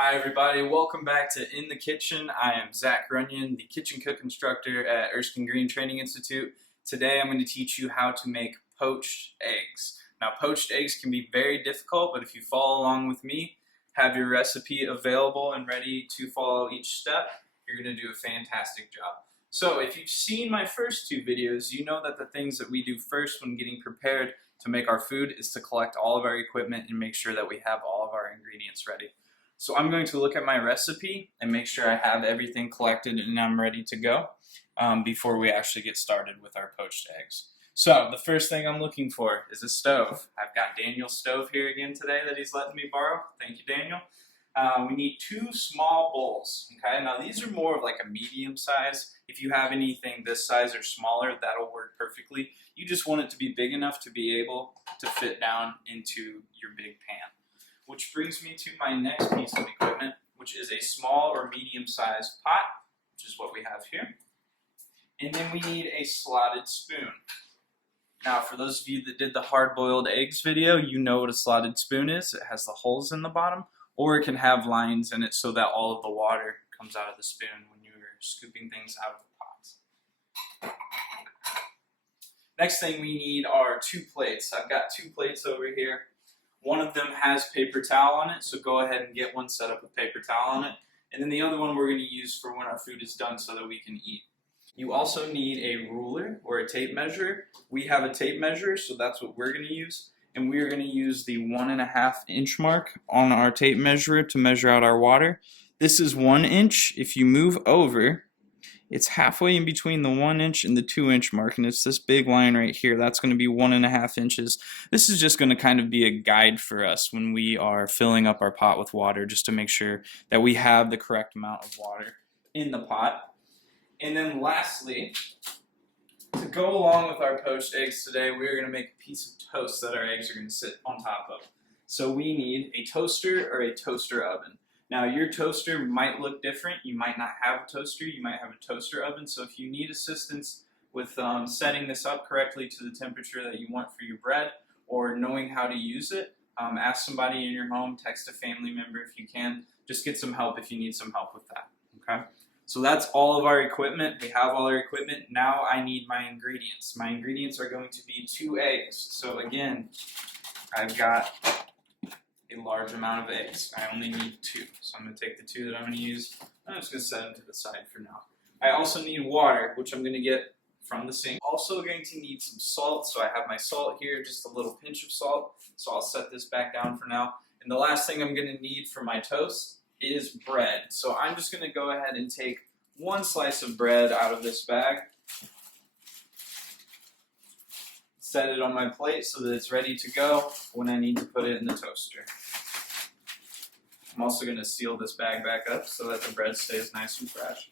Hi everybody, welcome back to In the Kitchen. I am Zach Runyon, the kitchen cook instructor at Erskine Green Training Institute. Today I'm going to teach you how to make poached eggs. Now poached eggs can be very difficult, but if you follow along with me, have your recipe available and ready to follow each step, you're going to do a fantastic job. So if you've seen my first two videos, you know that the things that we do first when getting prepared to make our food is to collect all of our equipment and make sure that we have all of our ingredients ready. So I'm going to look at my recipe and make sure I have everything collected and I'm ready to go before we actually get started with our poached eggs. So the first thing I'm looking for is a stove. I've got Daniel's stove here again today that he's letting me borrow. Thank you, Daniel. We need 2 small bowls. Okay, now these are more of like a medium size. If you have anything this size or smaller, that'll work perfectly. You just want it to be big enough to be able to fit down into your big pan. Which brings me to my next piece of equipment, which is a small or medium-sized pot, which is what we have here. And then we need a slotted spoon. Now, for those of you that did the hard-boiled eggs video, you know what a slotted spoon is. It has the holes in the bottom, or it can have lines in it so that all of the water comes out of the spoon when you're scooping things out of the pots. Next thing we need are 2 plates. I've got 2 plates over here. One of them has paper towel on it, so go ahead and get one set up with paper towel on it. And then the other one we're going to use for when our food is done so that we can eat. You also need a ruler or a tape measure. We have a tape measure, so that's what we're going to use. And we're going to use the 1.5 inch mark on our tape measure to measure out our water. This is 1 inch. If you move over, it's halfway in between the 1 inch and the 2 inch mark, and it's this big line right here. That's going to be 1.5 inches. This is just going to kind of be a guide for us when we are filling up our pot with water, just to make sure that we have the correct amount of water in the pot. And then lastly, to go along with our poached eggs today, we're going to make a piece of toast that our eggs are going to sit on top of. So we need a toaster or a toaster oven. Now your toaster might look different. You might not have a toaster. You might have a toaster oven. So if you need assistance with setting this up correctly to the temperature that you want for your bread, or knowing how to use it, ask somebody in your home, text a family member if you can. Just get some help if you need some help with that. Okay? So that's all of our equipment. We have all our equipment. Now I need my ingredients. My ingredients are going to be 2 eggs. So again, I've got a large amount of eggs. I only need 2. So I'm going to take the 2 that I'm going to use. I'm just going to set them to the side for now. I also need water, which I'm going to get from the sink. Also going to need some salt. So I have my salt here, just a little pinch of salt. So I'll set this back down for now. And the last thing I'm going to need for my toast is bread. So I'm just going to go ahead and take 1 slice of bread out of this bag. Set it on my plate so that it's ready to go when I need to put it in the toaster. I'm also going to seal this bag back up so that the bread stays nice and fresh.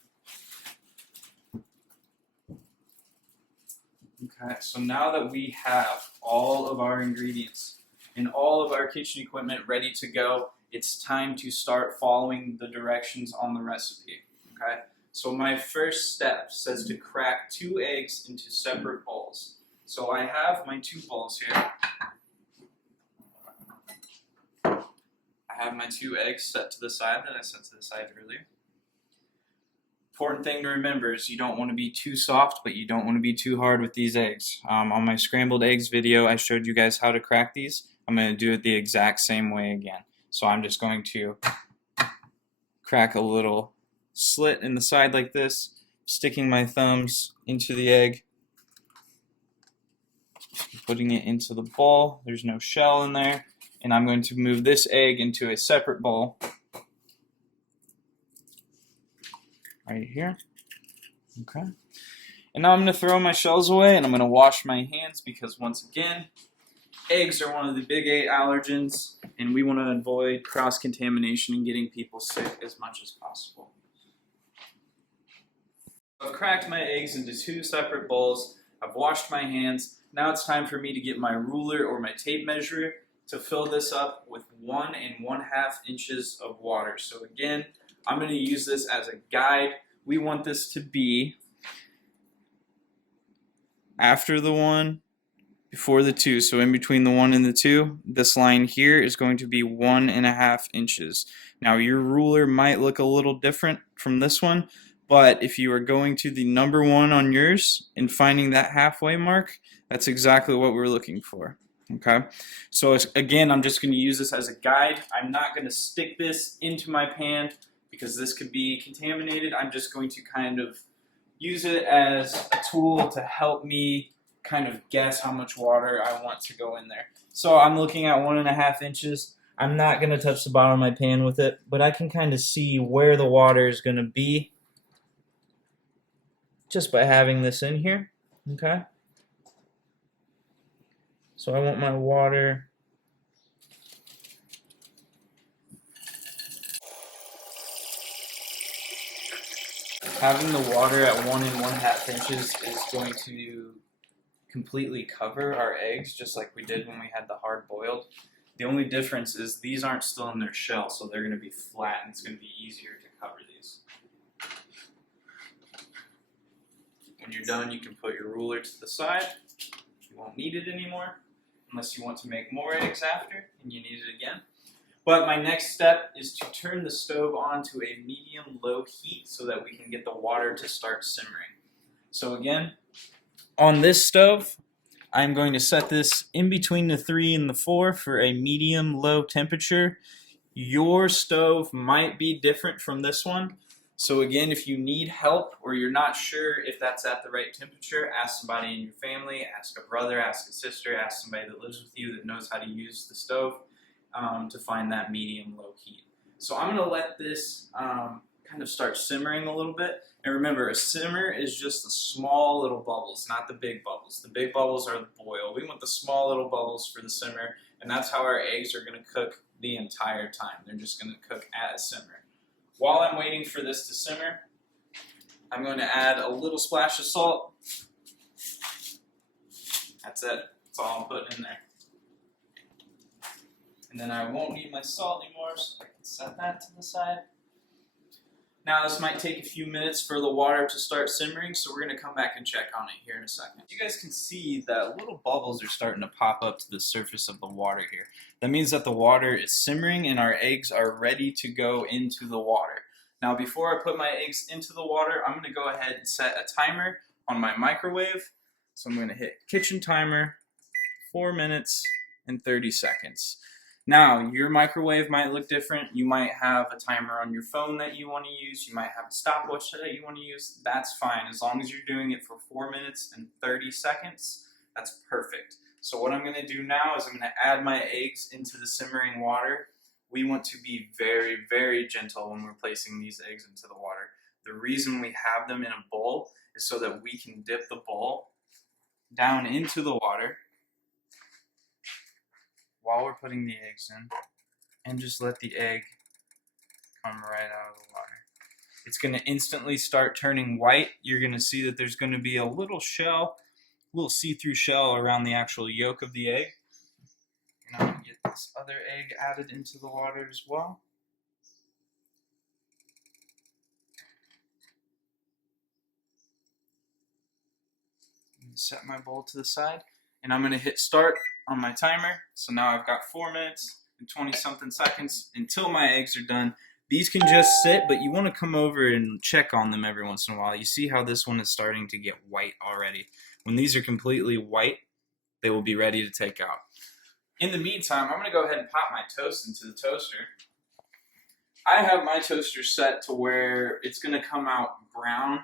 Okay, so now that we have all of our ingredients and all of our kitchen equipment ready to go, it's time to start following the directions on the recipe. Okay, so my first step says to crack 2 eggs into separate bowls. So I have my 2 bowls here. I have my 2 eggs set to the side that I set to the side earlier. Important thing to remember is you don't want to be too soft, but you don't want to be too hard with these eggs. On my scrambled eggs video, I showed you guys how to crack these. I'm going to do it the exact same way again. So I'm just going to crack a little slit in the side like this, sticking my thumbs into the egg, putting it into the bowl. There's no shell in there. And I'm going to move this egg into a separate bowl right here. Okay. And now I'm going to throw my shells away and I'm going to wash my hands because once again, eggs are one of the big 8 allergens and we want to avoid cross-contamination and getting people sick as much as possible. I've cracked my eggs into 2 separate bowls. I've washed my hands. Now it's time for me to get my ruler or my tape measure to fill this up with 1 1/2 inches of water. So again, I'm going to use this as a guide. We want this to be after the 1 before the 2. So in between the 1 and the 2, this line here is going to be 1.5 inches. Now your ruler might look a little different from this one, but if you are going to the number 1 on yours and finding that halfway mark, that's exactly what we're looking for. Okay, so again, I'm just going to use this as a guide. I'm not going to stick this into my pan because this could be contaminated. I'm just going to kind of use it as a tool to help me kind of guess how much water I want to go in there. So I'm looking at 1.5 inches. I'm not going to touch the bottom of my pan with it, but I can kind of see where the water is going to be just by having this in here. Okay. So I want my water having the water at 1.5 inches is going to completely cover our eggs just like we did when we had the hard boiled. The only difference is these aren't still in their shell, so they're going to be flat and it's going to be easier to cover these. When you're done, you can put your ruler to the side. You won't need it anymore unless you want to make more eggs after and you need it again. But my next step is to turn the stove on to a medium-low heat so that we can get the water to start simmering. So again, on this stove, I'm going to set this in between the 3 and the 4 for a medium-low temperature. Your stove might be different from this one. So again, if you need help or you're not sure if that's at the right temperature, ask somebody in your family, ask a brother, ask a sister, ask somebody that lives with you that knows how to use the stove to find that medium-low heat. So I'm going to let this kind of start simmering a little bit. And remember, a simmer is just the small little bubbles, not the big bubbles. The big bubbles are the boil. We want the small little bubbles for the simmer, and that's how our eggs are going to cook the entire time. They're just going to cook at a simmer. While I'm waiting for this to simmer, I'm going to add a little splash of salt. That's it. That's all I'm putting in there. And then I won't need my salt anymore, so I can set that to the side. Now this might take a few minutes for the water to start simmering, so we're going to come back and check on it here in a second. You guys can see that little bubbles are starting to pop up to the surface of the water here. That means that the water is simmering and our eggs are ready to go into the water. Now before I put my eggs into the water, I'm going to go ahead and set a timer on my microwave. So I'm going to hit kitchen timer, 4 minutes and 30 seconds. Now, your microwave might look different. You might have a timer on your phone that you want to use. You might have a stopwatch that you want to use. That's fine. As long as you're doing it for 4 minutes and 30 seconds, that's perfect. So what I'm going to do now is I'm going to add my eggs into the simmering water. We want to be very, very gentle when we're placing these eggs into the water. The reason we have them in a bowl is so that we can dip the bowl down into the water while we're putting the eggs in, and just let the egg come right out of the water. It's going to instantly start turning white. You're going to see that there's going to be a little shell, a little see-through shell around the actual yolk of the egg. And I'm going to get this other egg added into the water as well. Set my bowl to the side, and I'm going to hit start on my timer. So now I've got 4 minutes and 20-something seconds until my eggs are done. These can just sit, but you want to come over and check on them every once in a while. You see how this one is starting to get white already. When these are completely white, they will be ready to take out. In the meantime, I'm going to go ahead and pop my toast into the toaster. I have my toaster set to where it's going to come out brown.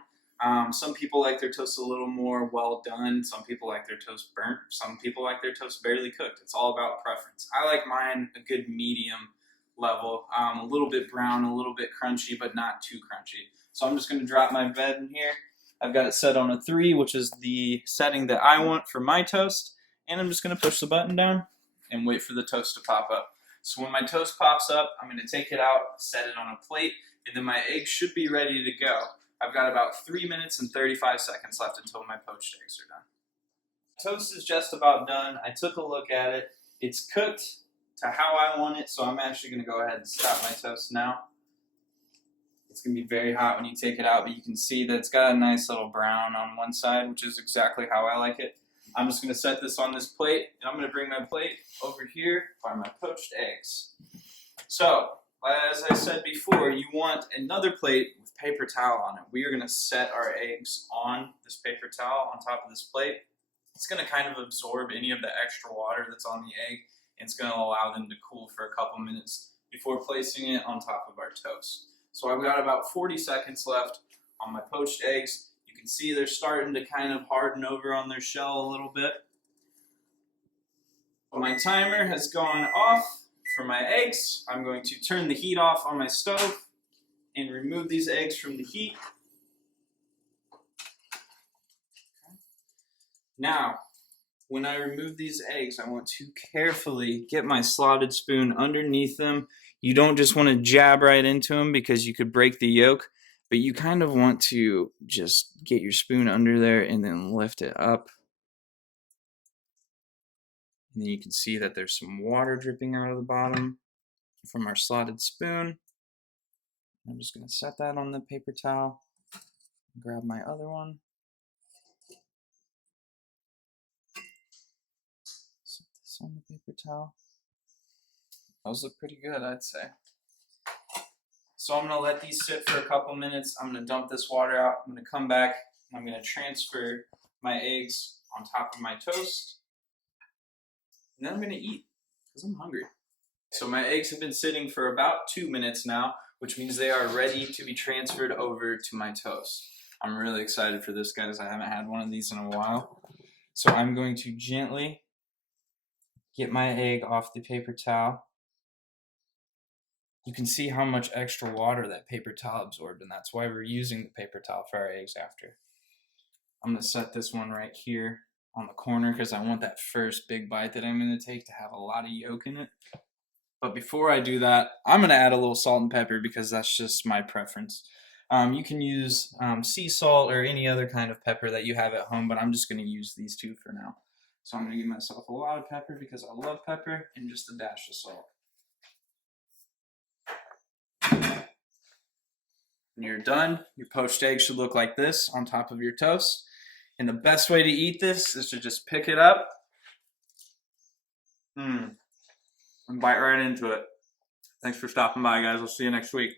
Some people like their toast a little more well done. Some people like their toast burnt. Some people like their toast barely cooked. It's all about preference. I like mine a good medium level, a little bit brown, a little bit crunchy, but not too crunchy. So I'm just going to drop my bed in here. I've got it set on a 3, which is the setting that I want for my toast. And I'm just going to push the button down and wait for the toast to pop up. So when my toast pops up, I'm going to take it out, set it on a plate, and then my eggs should be ready to go. I've got about 3 minutes and 35 seconds left until my poached eggs are done. Toast is just about done. I took a look at it. It's cooked to how I want it, so I'm actually going to go ahead and stop my toast now. It's going to be very hot when you take it out, but you can see that it's got a nice little brown on one side, which is exactly how I like it. I'm just going to set this on this plate, and I'm going to bring my plate over here by my poached eggs. So, as I said before, you want another plate with paper towel on it. We are going to set our eggs on this paper towel on top of this plate. It's going to kind of absorb any of the extra water that's on the egg, and it's going to allow them to cool for a couple minutes before placing it on top of our toast. So I've got about 40 seconds left on my poached eggs. You can see they're starting to kind of harden over on their shell a little bit. My timer has gone off for my eggs. I'm going to turn the heat off on my stove and remove these eggs from the heat. Now, when I remove these eggs, I want to carefully get my slotted spoon underneath them. You don't just want to jab right into them because you could break the yolk, but you kind of want to just get your spoon under there and then lift it up. And then you can see that there's some water dripping out of the bottom from our slotted spoon. I'm just going to set that on the paper towel. Grab my other one. Set this on the paper towel. Those look pretty good, I'd say. So I'm going to let these sit for a couple minutes. I'm going to dump this water out. I'm going to come back. And I'm going to transfer my eggs on top of my toast. And then I'm going to eat because I'm hungry. So my eggs have been sitting for about 2 minutes now, which means they are ready to be transferred over to my toast. I'm really excited for this, guys. I haven't had one of these in a while. So I'm going to gently get my egg off the paper towel. You can see how much extra water that paper towel absorbed, and that's why we're using the paper towel for our eggs after. I'm going to set this one right here on the corner because I want that first big bite that I'm going to take to have a lot of yolk in it. But before I do that, I'm going to add a little salt and pepper because that's just my preference. You can use sea salt or any other kind of pepper that you have at home, but I'm just going to use these two for now. So I'm going to give myself a lot of pepper because I love pepper, and just a dash of salt. When you're done, your poached egg should look like this on top of your toast. And the best way to eat this is to just pick it up and bite right into it. Thanks for stopping by, guys. We'll see you next week.